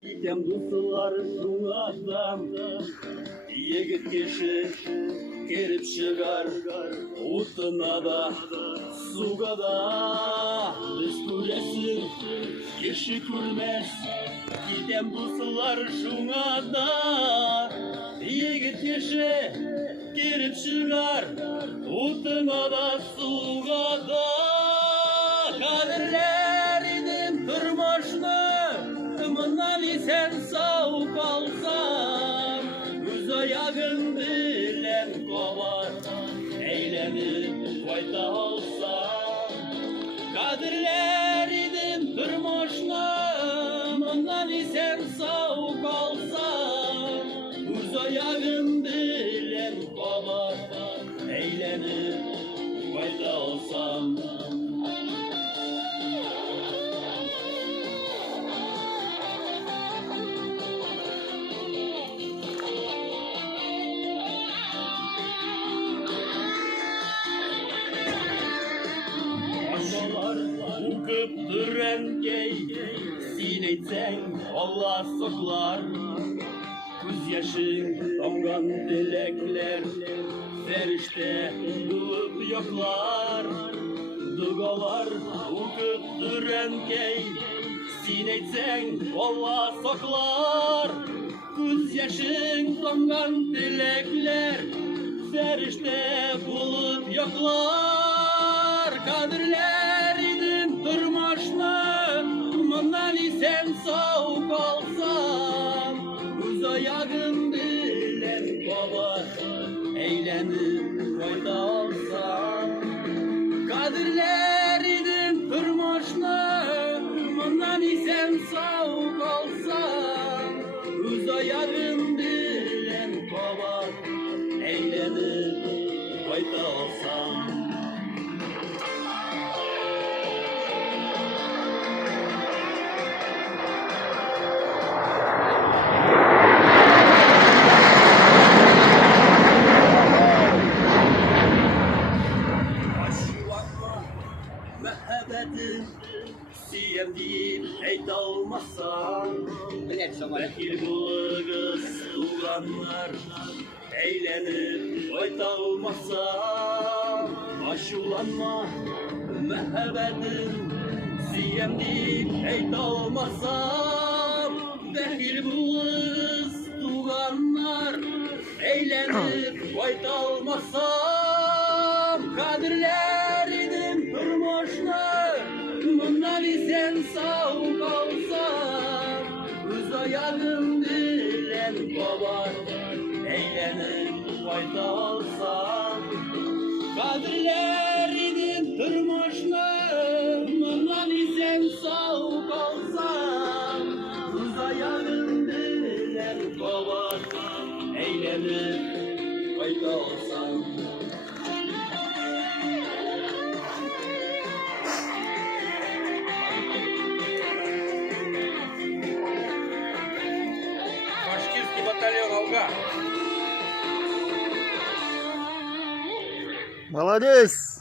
Gittem dostlar şuңadan, егет кеше керіп шығар, отына да, суға да. Біз көресің, кеше көрмес. Gittem dostlar şuңадан, егет кеше керіп шығар, отына да, суға да. Kaderler idim tırmaşını, Mınnan isen sağ kalsam, Öz ayağın bilen kovar, Eğlenip fayda alsam. Kaderler idim tırmaşını, Mınnan isen sağ kalsam, Öz ayağın bilen kovar, Eğlenip fayda alsam. Укып дүрәнгәй, син әйтсәң, Алла саклар. Күз яшың тамган теләкләр, фәрештә булып яклар. Дугалар укып дүрәнгәй, син әйтсәң, Алла саклар. Күз яшың тамган теләкләр, фәрештә булып яклар. Kaderler idim tırmaşlı, Mınnan isen sağ kalsam, Öz ayağım bilen kovar, Eğlenip fayda alsam. Kaderler idim tırmaşlı, Mınnan isen sağ kalsam, Öz ayağım bilen kovar, Eğlenip fayda alsam. Məhəbbətim siyəm deyib eyt almasam, Bəkil buluruz tuğanlar, Eğlenib oyt almasam. Aşulanma məhəbbətim siyəm deyib eyt almasam, Bəkil buluruz tuğanlar, Eğlenib oyt almasam. Kaderler idim tırmaşlı, Mınnan isen sağ kalsam, Öz ayağım bilen kovar, Eğlenip fayda alsam. Kaderler idim tırmaşlı, Mınnan isen sağ kalsam, Öz ayağım bilen kovar, Eğlenip fayda alsam. Башкирский батальон «Алга». Молодец!